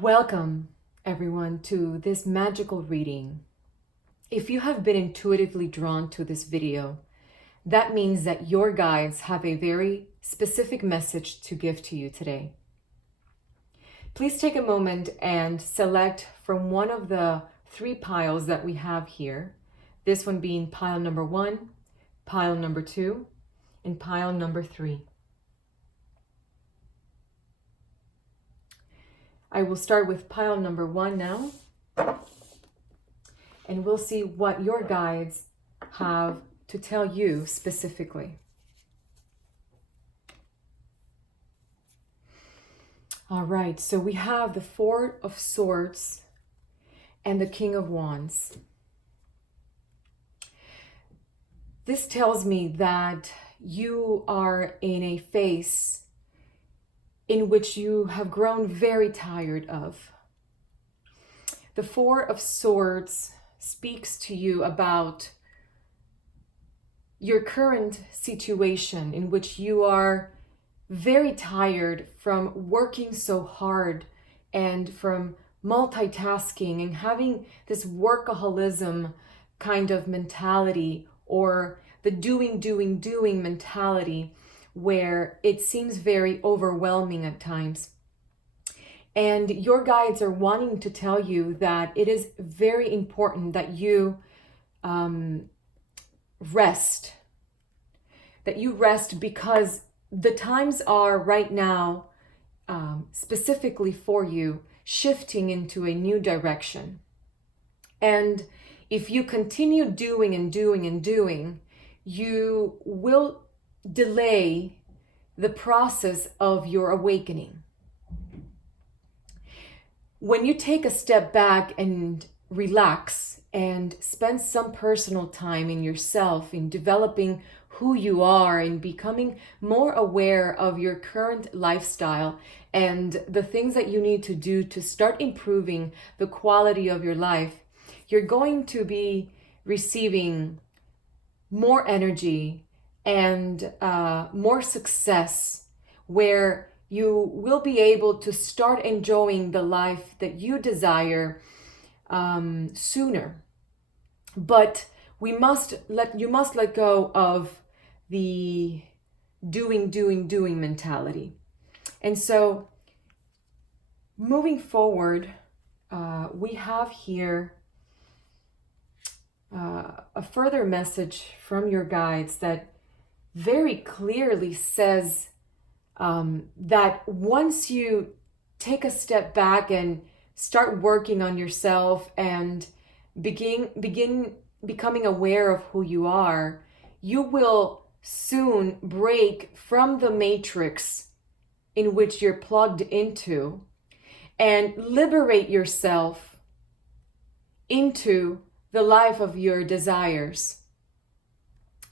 Welcome, everyone, to this magical reading. If you have been intuitively drawn to this video, that means that your guides have a very specific message to give to you today. Please take a moment and select from one of the three piles that we have here, this one being pile number 1, pile number 2, and pile number 3. I will start with pile number 1 now, and we'll see what your guides have to tell you specifically. All right, so we have the Four of Swords and the King of Wands. This tells me that you are in a phase in which you have grown very tired of. The Four of Swords speaks to you about your current situation in which you are very tired from working so hard and from multitasking and having this workaholism kind of mentality, or the doing mentality, where it seems very overwhelming at times. And your guides are wanting to tell you that it is very important that you rest. That you rest, because the times are right now, specifically for you, shifting into a new direction. And if you continue doing, you will delay the process of your awakening. When you take a step back and relax and spend some personal time in yourself, in developing who you are and becoming more aware of your current lifestyle and the things that you need to do to start improving the quality of your life, you're going to be receiving more energy and more success, where you will be able to start enjoying the life that you desire sooner. But you must let go of the doing mentality. And so moving forward, we have here a further message from your guides that very clearly says that once you take a step back and start working on yourself and begin becoming aware of who you are, you will soon break from the matrix in which you're plugged into and liberate yourself into the life of your desires.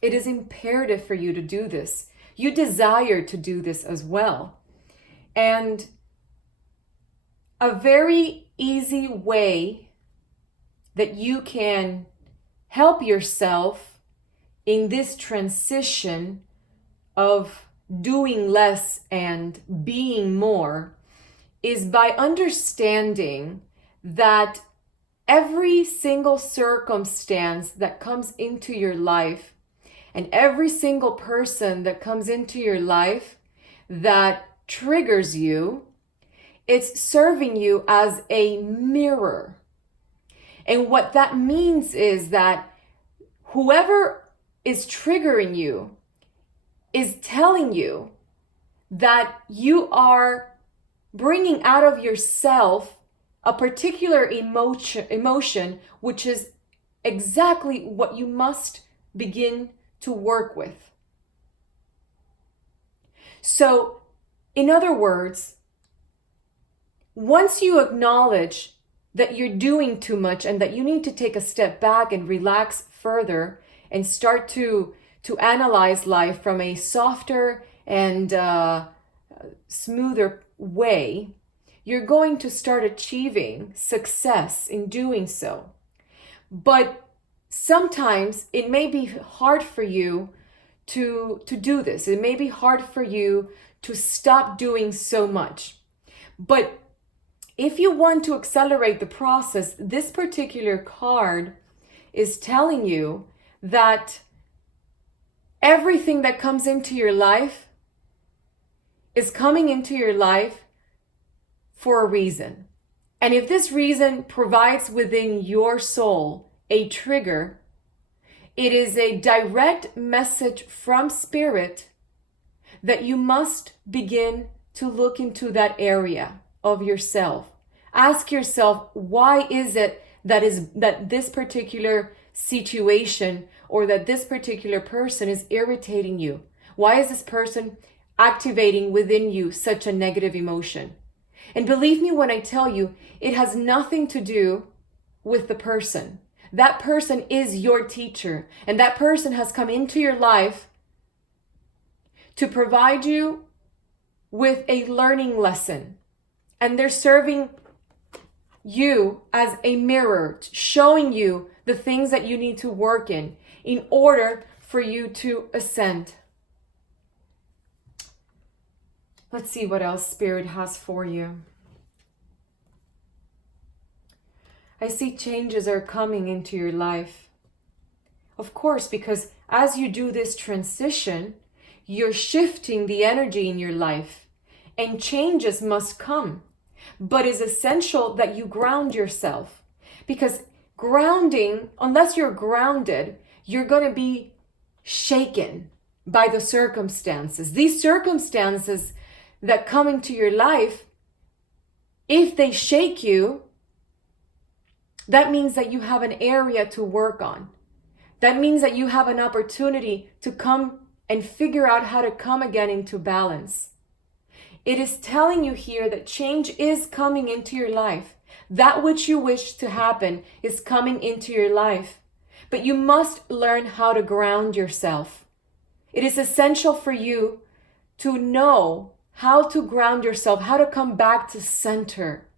It is imperative for you to do this. You desire to do this as well. And a very easy way that you can help yourself in this transition of doing less and being more is by understanding that every single circumstance that comes into your life and every single person that comes into your life that triggers you, it's serving you as a mirror. And what that means is that whoever is triggering you is telling you that you are bringing out of yourself a particular emotion, which is exactly what you must begin to work with. So, in other words, once you acknowledge that you're doing too much and that you need to take a step back and relax further and start to analyze life from a softer and smoother way, you're going to start achieving success in doing so. But sometimes it may be hard for you to do this. It may be hard for you to stop doing so much. But if you want to accelerate the process, this particular card is telling you that everything that comes into your life is coming into your life for a reason. And if this reason provides within your soul a trigger, it is a direct message from Spirit that you must begin to look into that area of yourself. Ask yourself, why is it that this particular situation or that this particular person is irritating you? Why is this person activating within you such a negative emotion? And believe me when I tell you, it has nothing to do with the person. That person is your teacher, and that person has come into your life to provide you with a learning lesson. And they're serving you as a mirror, showing you the things that you need to work in order for you to ascend. Let's see what else Spirit has for you. I see changes are coming into your life. Of course, because as you do this transition, you're shifting the energy in your life, and changes must come. But it's essential that you ground yourself, because grounding, unless you're grounded, you're going to be shaken by the circumstances. These circumstances that come into your life, if they shake you, that means that you have an area to work on. That means that you have an opportunity to come and figure out how to come again into balance. It is telling you here that change is coming into your life. That which you wish to happen is coming into your life. But you must learn how to ground yourself. It is essential for you to know how to ground yourself, how to come back to center.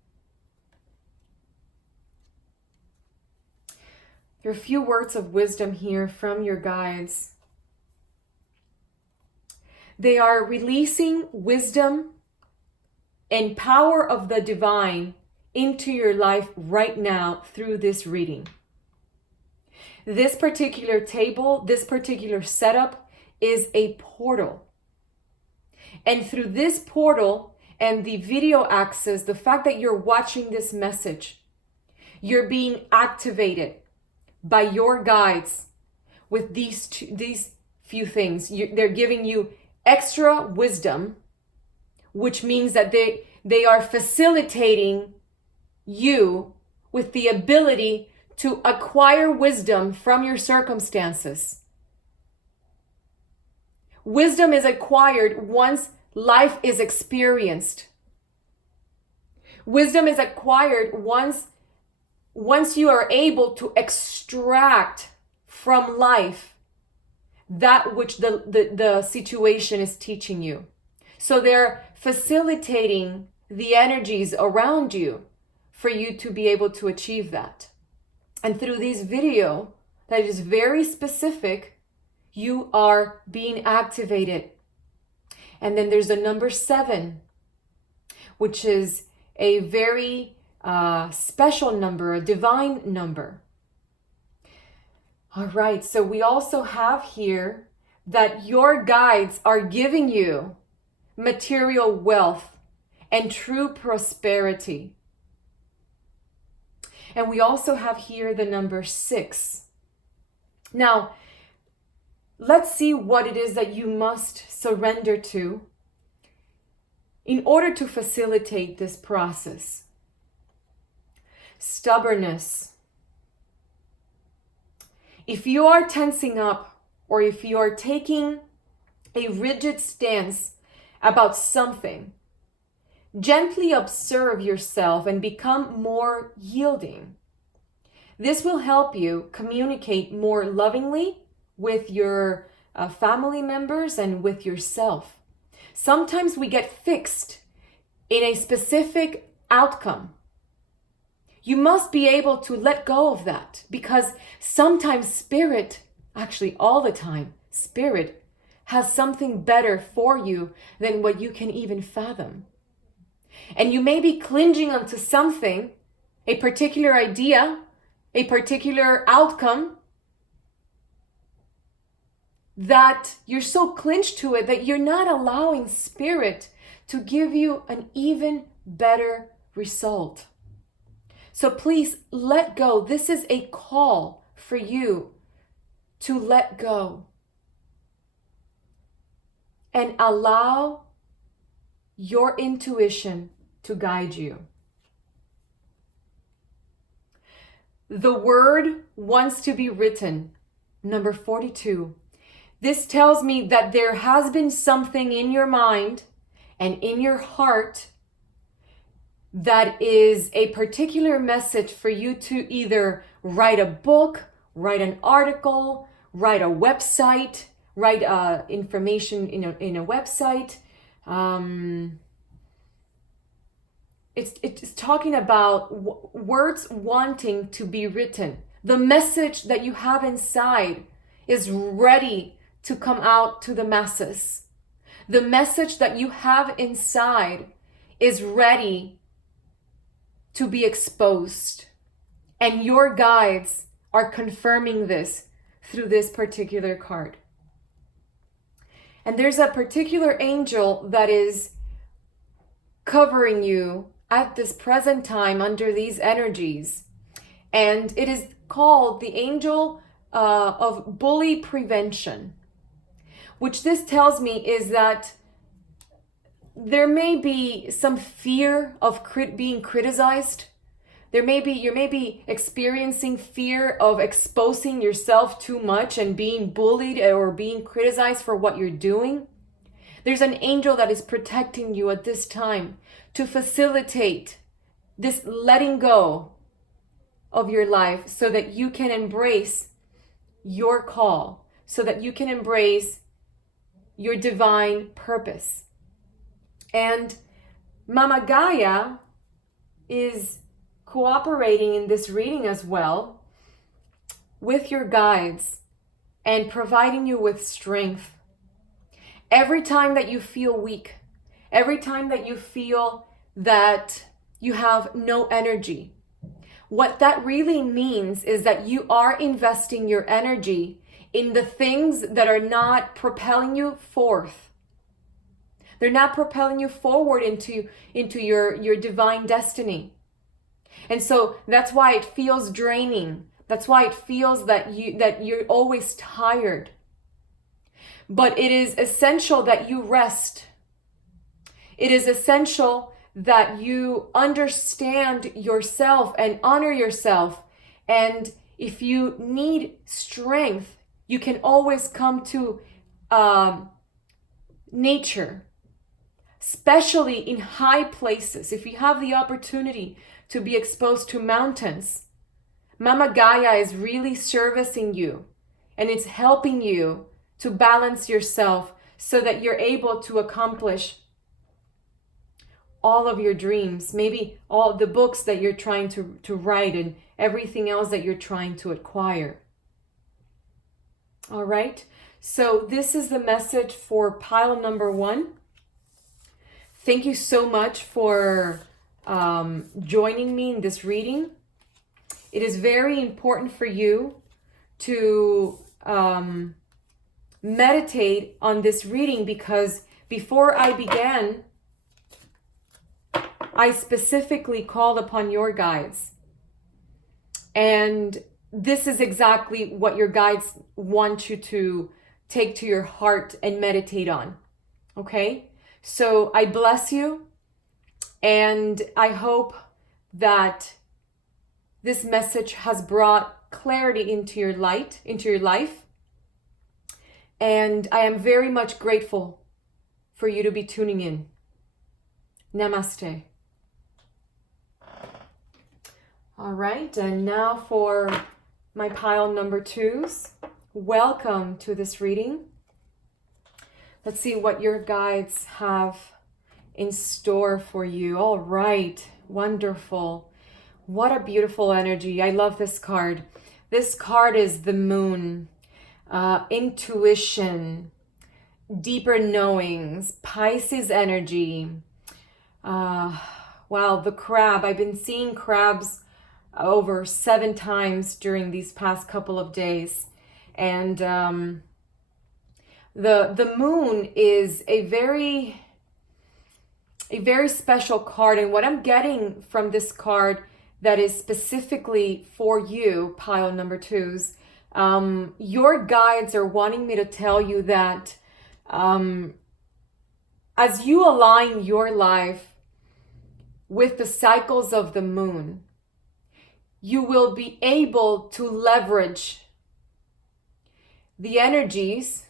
There are a few words of wisdom here from your guides. They are releasing wisdom and power of the divine into your life right now through this reading. This particular table, this particular setup is a portal. And through this portal and the video access, the fact that you're watching this message, you're being activated by your guides with these few things. They're giving you extra wisdom, which means that they are facilitating you with the ability to acquire wisdom from your circumstances. Wisdom is acquired once life is experienced. Wisdom is acquired once you are able to extract from life that which the situation is teaching you. So they're facilitating the energies around you for you to be able to achieve that. And through this video that is very specific, you are being activated. And then there's the number 7, which is a very special number, a divine number. All right, so we also have here that your guides are giving you material wealth and true prosperity. And we also have here the number 6. Now, let's see what it is that you must surrender to in order to facilitate this process. Stubbornness. If you are tensing up, or if you are taking a rigid stance about something, gently observe yourself and become more yielding. This will help you communicate more lovingly with your family members and with yourself. Sometimes we get fixed in a specific outcome. You must be able to let go of that, because sometimes Spirit, actually all the time, Spirit has something better for you than what you can even fathom. And you may be clinging onto something, a particular idea, a particular outcome, that you're so clinged to it that you're not allowing Spirit to give you an even better result. So please let go. This is a call for you to let go and allow your intuition to guide you. The word wants to be written. Number 42. This tells me that there has been something in your mind and in your heart that is a particular message for you to either write a book, write an article, write a website, write information in a website. It's talking about words wanting to be written. The message that you have inside is ready to come out to the masses. The message that you have inside is ready to be exposed. And your guides are confirming this through this particular card. And there's a particular angel that is covering you at this present time under these energies. And it is called the angel of bully prevention. Which this tells me is that there may be some fear of being criticized. You may be experiencing fear of exposing yourself too much and being bullied or being criticized for what you're doing. There's an angel that is protecting you at this time to facilitate this letting go of your life so that you can embrace your call, so that you can embrace your divine purpose. And Mama Gaia is cooperating in this reading as well with your guides and providing you with strength. Every time that you feel weak, every time that you feel that you have no energy, what that really means is that you are investing your energy in the things that are not propelling you forth. They're not propelling you forward into your divine destiny. And so that's why it feels draining. That's why it feels that you're always tired. But it is essential that you rest. It is essential that you understand yourself and honor yourself. And if you need strength, you can always come to nature, especially in high places. If you have the opportunity to be exposed to mountains, Mama Gaia is really servicing you, and it's helping you to balance yourself so that you're able to accomplish all of your dreams, maybe all the books that you're trying to write and everything else that you're trying to acquire. All right, so this is the message for pile number 1. Thank you so much for joining me in this reading. It is very important for you to meditate on this reading, because before I began, I specifically called upon your guides. And this is exactly what your guides want you to take to your heart and meditate on. Okay? So I bless you, and I hope that this message has brought clarity into your life. And I am very much grateful for you to be tuning in. Namaste. All right, and now for my pile number 2s. Welcome to this reading. Let's see what your guides have in store for you. All right, wonderful. What a beautiful energy. I love this card. This card is the moon, intuition, deeper knowings, Pisces energy, Uh, wow, the crab. I've been seeing crabs over 7 times during these past couple of days. And the moon is a very special card. And what I'm getting from this card that is specifically for you, pile number twos, your guides are wanting me to tell you that as you align your life with the cycles of the moon, you will be able to leverage the energies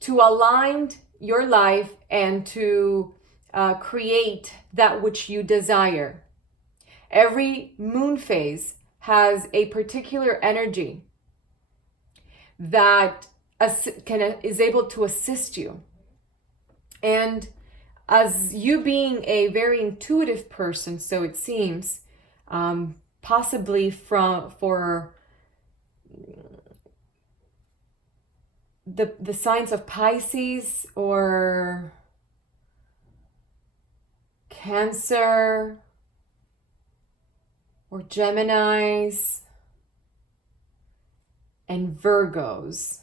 to align your life and to create that which you desire. Every moon phase has a particular energy that is able to assist you. And as you being a very intuitive person, so it seems, possibly for the signs of Pisces or Cancer or Geminis and Virgos.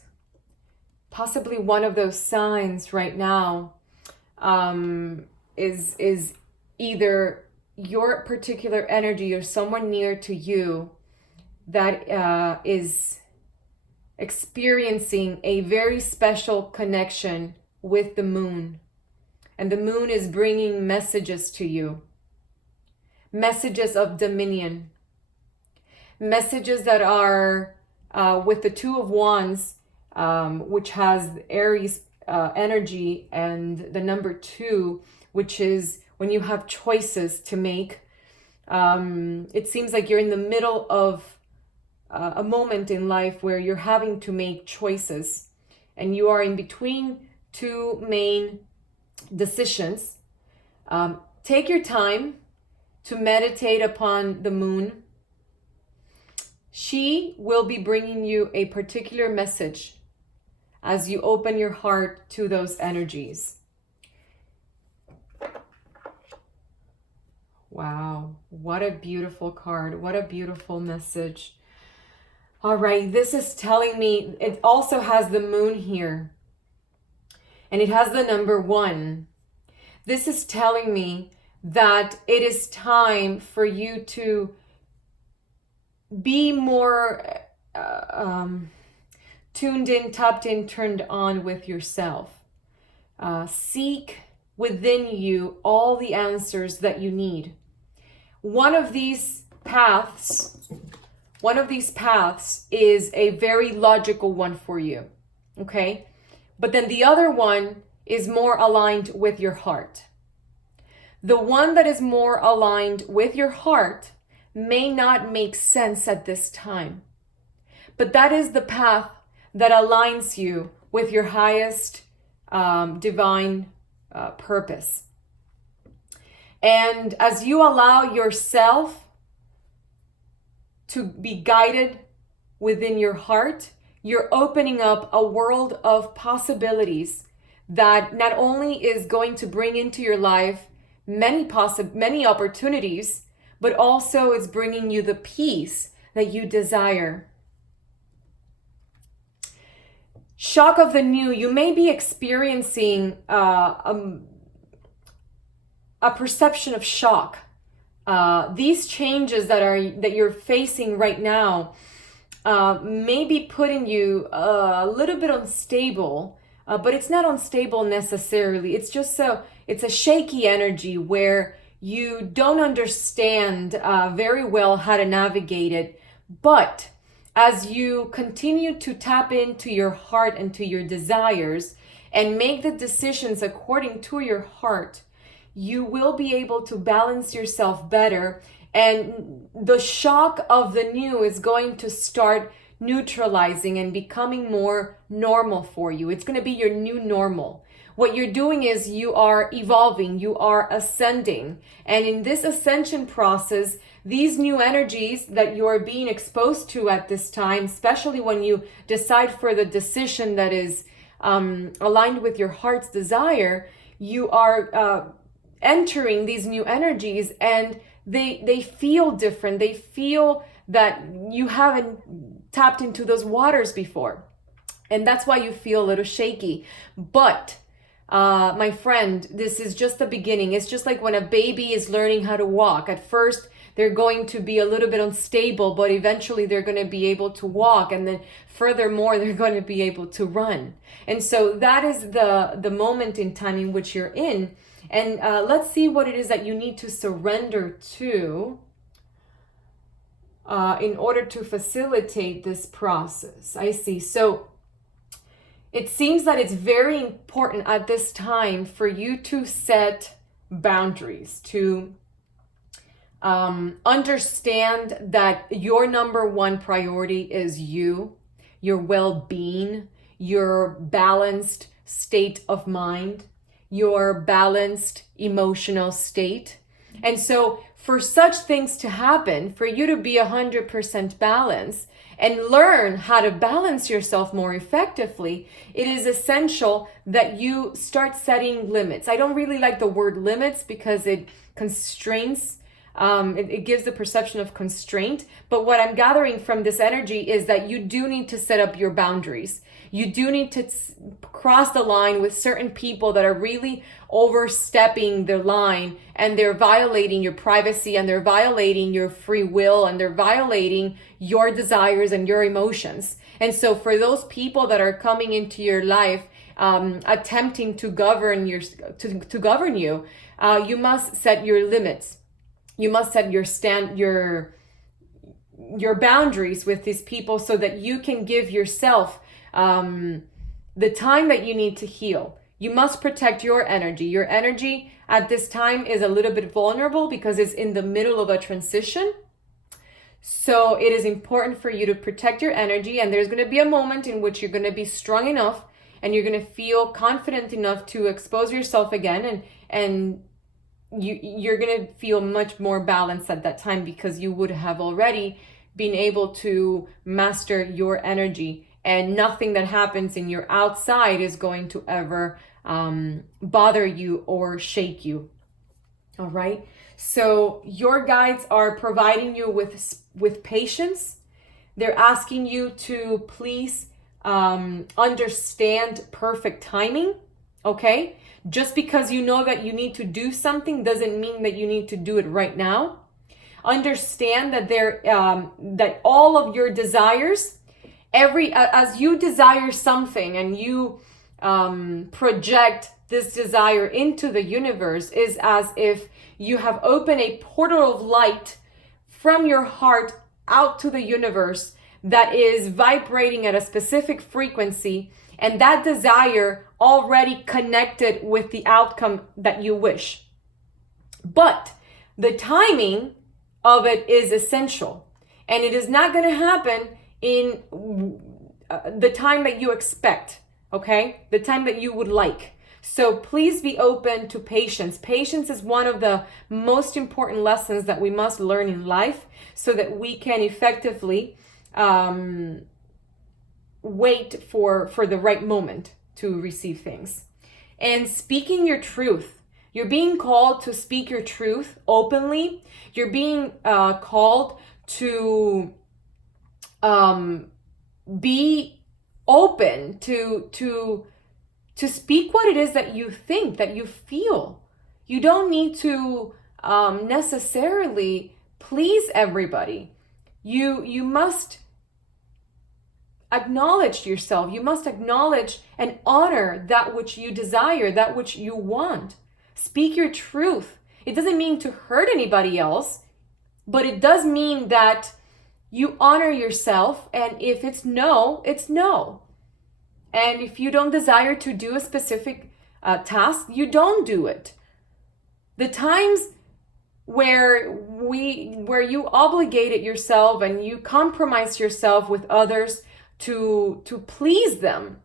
Possibly one of those signs right now is either your particular energy or someone near to you that is experiencing a very special connection with the moon. And the moon is bringing messages to you. Messages of dominion. Messages that are with the Two of Wands, which has Aries energy, and the number 2, which is when you have choices to make. It seems like you're in the middle of a moment in life where you're having to make choices, and you are in between two main decisions. Take your time to meditate upon the moon. She will be bringing you a particular message as you open your heart to those energies. Wow, what a beautiful card. What a beautiful message. All right, this is telling me it also has the moon here. And it has the number 1. This is telling me that it is time for you to be more tuned in, tapped in, turned on with yourself. Seek within you all the answers that you need. One of these paths is a very logical one for you, okay? But then the other one is more aligned with your heart. The one that is more aligned with your heart may not make sense at this time, but that is the path that aligns you with your highest divine purpose. And as you allow yourself to be guided within your heart, you're opening up a world of possibilities that not only is going to bring into your life many opportunities, but also is bringing you the peace that you desire. Shock of the new. You may be experiencing a perception of shock. These changes that you're facing right now may be putting you a little bit unstable, but it's not unstable necessarily. It's just it's a shaky energy where you don't understand very well how to navigate it. But as you continue to tap into your heart and to your desires and make the decisions according to your heart, you will be able to balance yourself better, and the shock of the new is going to start neutralizing and becoming more normal for you. It's going to be your new normal. What you're doing is you are evolving, you are ascending. And in this ascension process, these new energies that you are being exposed to at this time, especially when you decide for the decision that is aligned with your heart's desire, you are entering these new energies, and they feel different. They feel that you haven't tapped into those waters before. And that's why you feel a little shaky. But my friend, this is just the beginning. It's just like when a baby is learning how to walk. At first, they're going to be a little bit unstable, but eventually they're going to be able to walk. And then furthermore, they're going to be able to run. And so that is the moment in time in which you're in. And let's see what it is that you need to surrender to in order to facilitate this process. I see. So it seems that it's very important at this time for you to set boundaries, to understand that your number one priority is you, your well-being, your balanced state of mind, your balanced emotional state. And so for such things to happen, for you to be 100% balanced and learn how to balance yourself more effectively, it is essential that you start setting limits. I don't really like the word limits because it constrains. It gives the perception of constraint. But what I'm gathering from this energy is that you do need to set up your boundaries. You do need to cross the line with certain people that are really overstepping their line, and they're violating your privacy, and they're violating your free will, and they're violating your desires and your emotions. And so for those people that are coming into your life, attempting to govern to govern you, you must set your limits. You must set your boundaries with these people so that you can give yourself the time that you need to heal. You must protect your energy. Your energy at this time is a little bit vulnerable because it's in the middle of a transition. So it is important for you to protect your energy, and there's going to be a moment in which you're going to be strong enough and you're going to feel confident enough to expose yourself again, and you're going to feel much more balanced at that time because you would have already been able to master your energy, and nothing that happens in your outside is going to ever bother you or shake you. All right. So your guides are providing you with patience. They're asking you to please understand perfect timing. Okay. Just because you know that you need to do something doesn't mean that you need to do it right now. Understand that that all of your desires, as you desire something and you project this desire into the universe, is as if you have opened a portal of light from your heart out to the universe that is vibrating at a specific frequency, and that desire already connected with the outcome that you wish. But the timing of it is essential, and it is not going to happen in the time that you expect, okay? The time that you would like. So please be open to patience. Patience is one of the most important lessons that we must learn in life so that we can effectively wait for the right moment to receive things. And speaking your truth. You're being called to speak your truth openly. You're being called to be open to speak what it is that you think, that you feel. You don't need to necessarily please everybody. You must acknowledge yourself. You must acknowledge and honor that which you desire, that which you want. Speak your truth. It doesn't mean to hurt anybody else, but it does mean that you honor yourself, and if it's no, it's no. And if you don't desire to do a specific task, you don't do it. The times where you obligated yourself and you compromise yourself with others to please them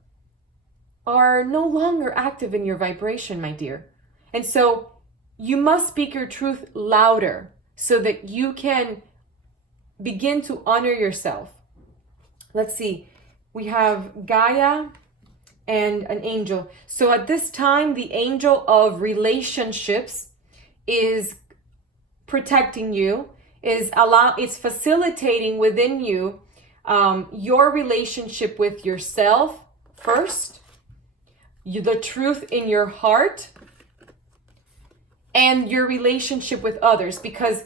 are no longer active in your vibration, my dear. And so you must speak your truth louder so that you can begin to honor yourself. Let's see. We have Gaia and an angel. So at this time, the angel of relationships is protecting you, it's facilitating within you your relationship with yourself first, the truth in your heart, and your relationship with others, because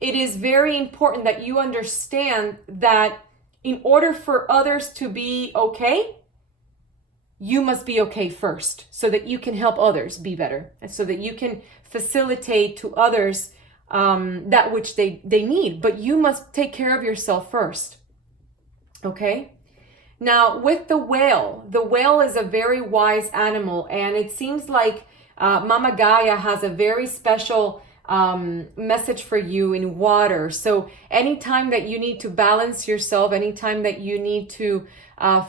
it is very important that you understand that in order for others to be okay, you must be okay first, so that you can help others be better, and so that you can facilitate to others that which they need. But you must take care of yourself first. Okay? Now, with the whale is a very wise animal, and it seems like Mama Gaia has a very special message for you in water. So anytime that you need to balance yourself, anytime that you need to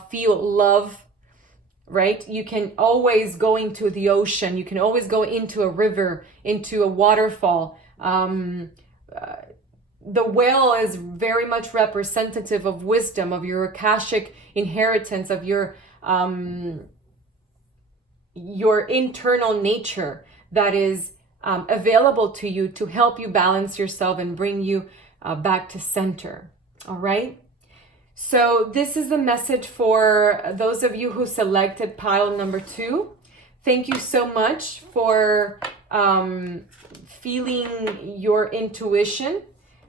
feel love, right? You can always go into the ocean. You can always go into a river, into a waterfall. The whale is very much representative of wisdom, of your Akashic inheritance, of your internal nature that is available to you to help you balance yourself and bring you back to center. All right. So this is the message for those of you who selected pile number 2. Thank you so much for feeling your intuition.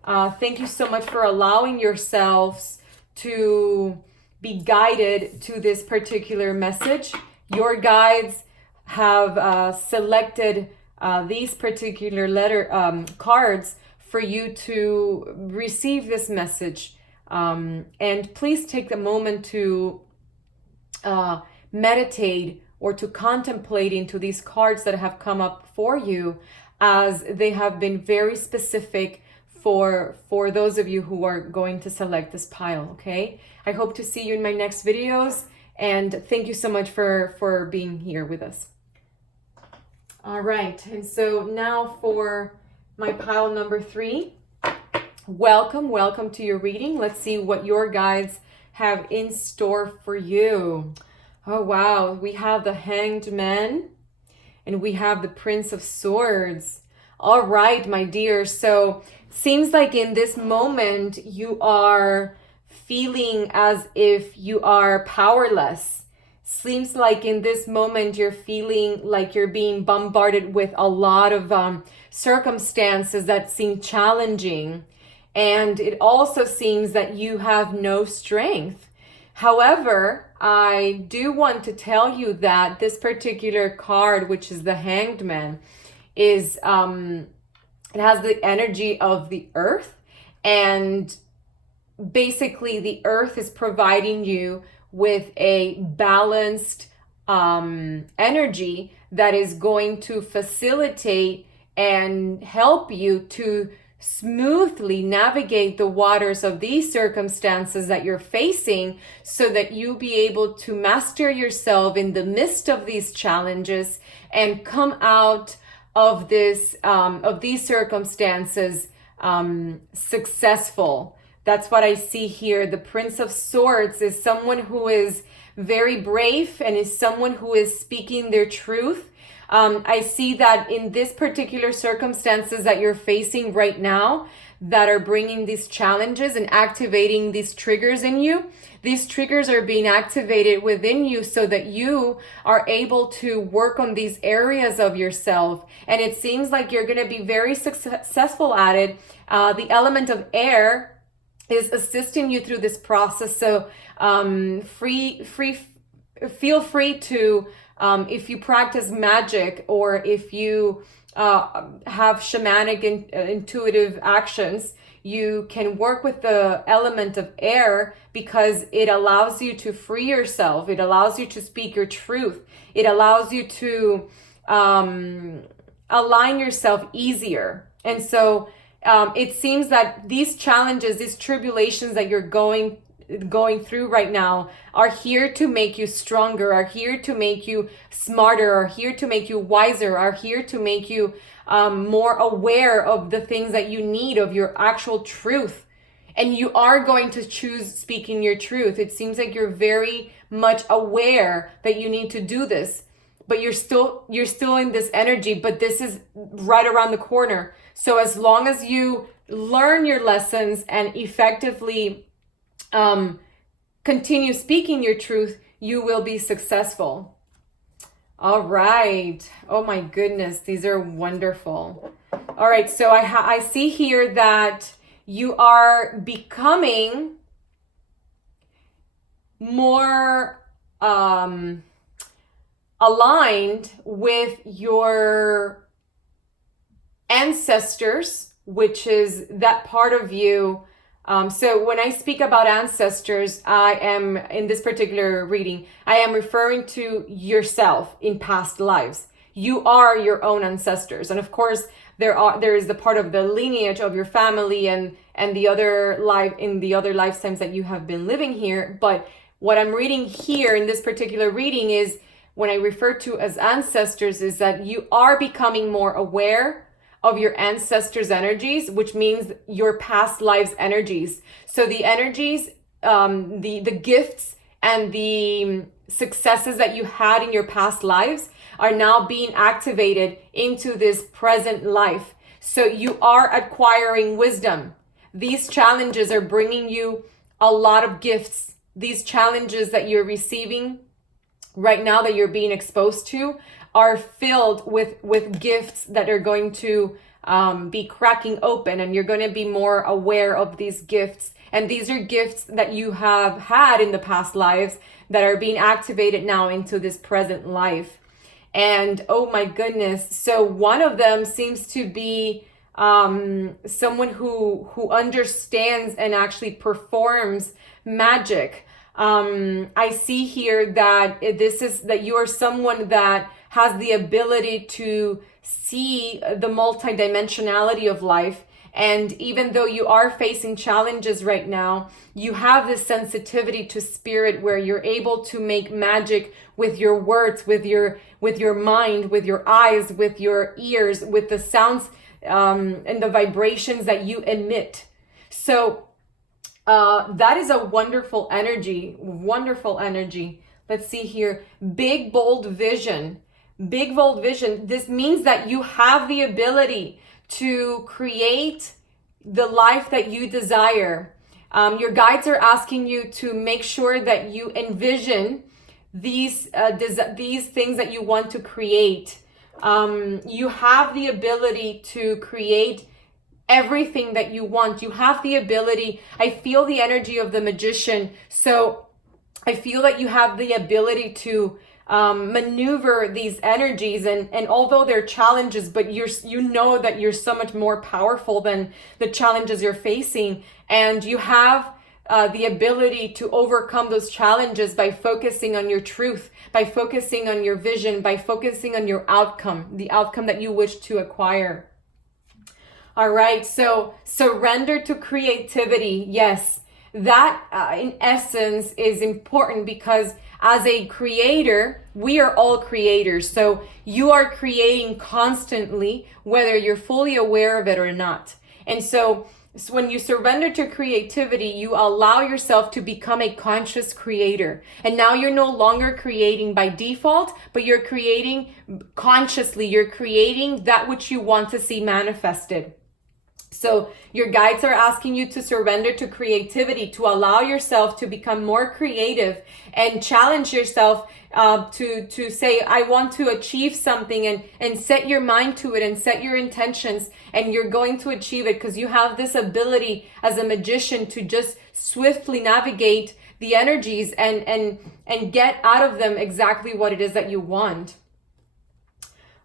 Thank you so much for allowing yourselves to be guided to this particular message. Your guides have selected these particular cards for you to receive this message. And please take a moment to meditate or to contemplate into these cards that have come up for you, as they have been very specific for those of you who are going to select this pile. Okay, I hope to see you in my next videos, and thank you so much for being here with us. All right, and so now for my pile number 3. Welcome to your reading. Let's see what your guides have in store for you. Oh wow, we have the Hanged Man and we have the Prince of Swords. All right, my dear. So seems like in this moment you are feeling as if you are powerless. Seems like in this moment you're feeling like you're being bombarded with a lot of circumstances that seem challenging. And it also seems that you have no strength. However, I do want to tell you that this particular card, which is the Hanged Man, is it has the energy of the earth, and basically the earth is providing you with a balanced energy that is going to facilitate and help you to smoothly navigate the waters of these circumstances that you're facing, so that you be able to master yourself in the midst of these challenges and come out of this of these circumstances successful. That's what I see here. The Prince of Swords is someone who is very brave and is someone who is speaking their truth. I see that in this particular circumstances that you're facing right now, that are bringing these challenges and activating these triggers in you. These triggers are being activated within you so that you are able to work on these areas of yourself. And it seems like you're going to be very successful at it. The element of air is assisting you through this process. So feel free to, if you practice magic, or if you have shamanic intuitive actions, you can work with the element of air, because it allows you to free yourself. It allows you to speak your truth. It allows you to align yourself easier. And so it seems that these challenges, these tribulations that you're going through right now are here to make you stronger, are here to make you smarter, are here to make you wiser, are here to make you more aware of the things that you need, of your actual truth. And you are going to choose speaking your truth. It seems like you're very much aware that you need to do this, but you're still in this energy, but this is right around the corner. So as long as you learn your lessons and effectively continue speaking your truth, you will be successful. All right. Oh my goodness, these are wonderful. All right, so I see here that you are becoming more aligned with your ancestors, which is that part of you. So when I speak about ancestors, I am, in this particular reading, I am referring to yourself in past lives. You are your own ancestors. And of course, there is the part of the lineage of your family and the other lifetimes that you have been living here. But what I'm reading here in this particular reading is, when I refer to as ancestors, is that you are becoming more aware of your ancestors' energies, which means your past lives' energies. So the energies, the gifts and the successes that you had in your past lives are now being activated into this present life. So you are acquiring wisdom. These challenges are bringing you a lot of gifts. These challenges that you're receiving right now, that you're being exposed to, are filled with gifts that are going to be cracking open, and you're going to be more aware of these gifts. And these are gifts that you have had in the past lives that are being activated now into this present life. And oh my goodness, so one of them seems to be someone who understands and actually performs magic. I see here that you are someone that has the ability to see the multidimensionality of life. And even though you are facing challenges right now, you have this sensitivity to spirit where you're able to make magic with your words, with your mind, with your eyes, with your ears, with the sounds and the vibrations that you emit. So that is a wonderful energy. Let's see here. Big, bold vision. This means that you have the ability to create the life that you desire. Your guides are asking you to make sure that you envision these things that you want to create. You have the ability to create everything that you want. You have the ability. I feel the energy of the magician. So I feel that you have the ability to maneuver these energies, and although they're challenges, but you know that you're so much more powerful than the challenges you're facing, and you have the ability to overcome those challenges by focusing on your truth, by focusing on your vision, by focusing on your outcome, the outcome that you wish to acquire. All right, so surrender to creativity. Yes, that in essence is important, because as a creator, we are all creators. So you are creating constantly, whether you're fully aware of it or not. And so when you surrender to creativity, you allow yourself to become a conscious creator. And now you're no longer creating by default, but you're creating consciously. You're creating that which you want to see manifested. So your guides are asking you to surrender to creativity, to allow yourself to become more creative and challenge yourself to say, I want to achieve something, and set your mind to it and set your intentions, and you're going to achieve it, because you have this ability as a magician to just swiftly navigate the energies and get out of them exactly what it is that you want.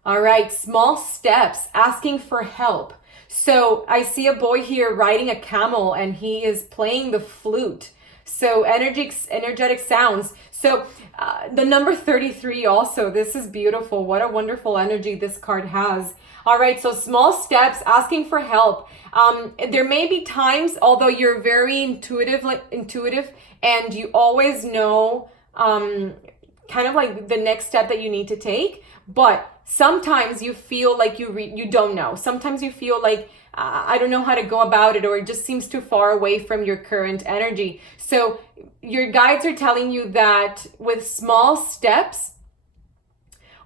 All right, small steps, asking for help. So I see a boy here riding a camel, and he is playing the flute. So energetic sounds. So the number 33 also, this is beautiful. What a wonderful energy this card has. All right, so small steps, asking for help. There may be times, although you're very intuitive, and you always know kind of like the next step that you need to take, but sometimes you feel like you don't know. Sometimes you feel like I don't know how to go about it, or it just seems too far away from your current energy. So your guides are telling you that with small steps,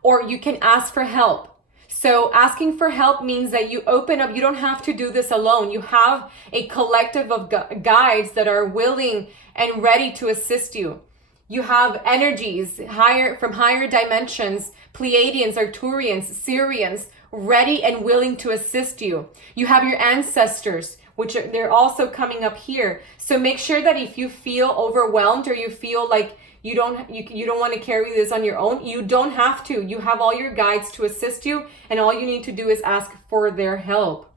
or you can ask for help. So asking for help means that you open up. You don't have to do this alone. You have a collective of guides that are willing and ready to assist you. You have energies from higher dimensions, Pleiadians, Arcturians, Sirians, ready and willing to assist you. You have your ancestors, which they're also coming up here. So make sure that if you feel overwhelmed or you feel like you don't want to carry this on your own, you don't have to. You have all your guides to assist you, and all you need to do is ask for their help.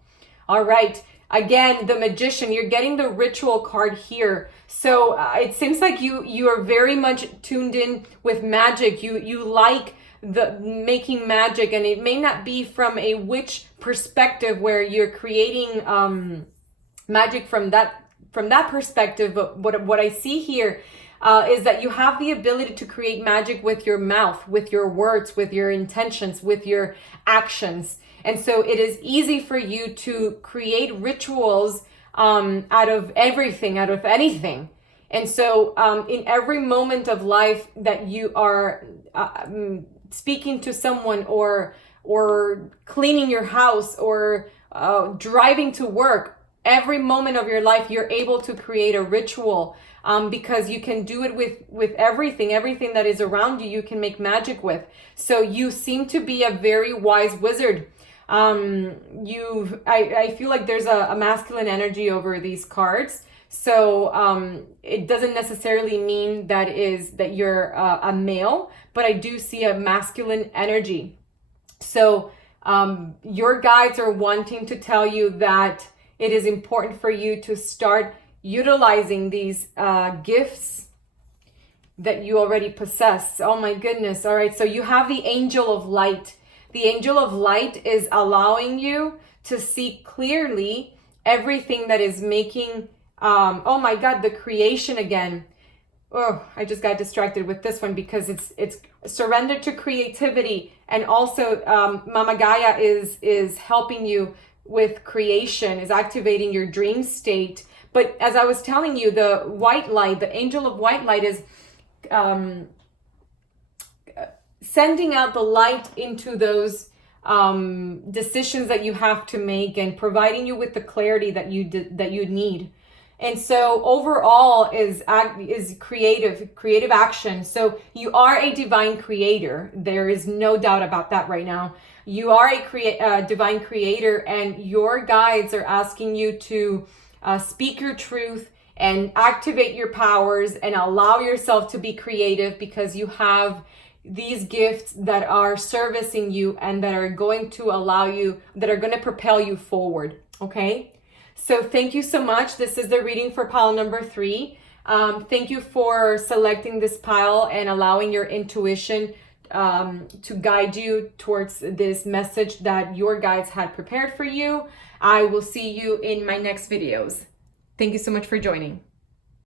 All right. Again, the Magician, you're getting the ritual card here. So it seems like you are very much tuned in with magic. You like the making magic, and it may not be from a witch perspective where you're creating magic from that perspective. But what I see here is that you have the ability to create magic with your mouth, with your words, with your intentions, with your actions. And so it is easy for you to create rituals out of everything, out of anything. And so in every moment of life that you are speaking to someone, or cleaning your house, or driving to work, every moment of your life, you're able to create a ritual because you can do it with everything that is around you. You can make magic with. So you seem to be a very wise wizard. I feel like there's a masculine energy over these cards. So it doesn't necessarily mean that you're a male, but I do see a masculine energy. So your guides are wanting to tell you that it is important for you to start utilizing these gifts that you already possess. Oh my goodness. All right. So you have the Angel of Light. The Angel of Light is allowing you to see clearly everything that is making, oh my God, the creation again. Oh, I just got distracted with this one because it's surrender to creativity. And also Mama Gaia is helping you with creation, is activating your dream state. But as I was telling you, the white light, the Angel of White Light is sending out the light into those decisions that you have to make, and providing you with the clarity that you need. And so overall is creative action. So you are a divine creator. There is no doubt about that right now. You are a divine creator, and your guides are asking you to speak your truth and activate your powers and allow yourself to be creative, because you have these gifts that are servicing you and that are going to that are going to propel you forward. Okay. So thank you so much. This is the reading for pile number 3. Thank you for selecting this pile and allowing your intuition to guide you towards this message that your guides had prepared for you. I will see you in my next videos. Thank you so much for joining.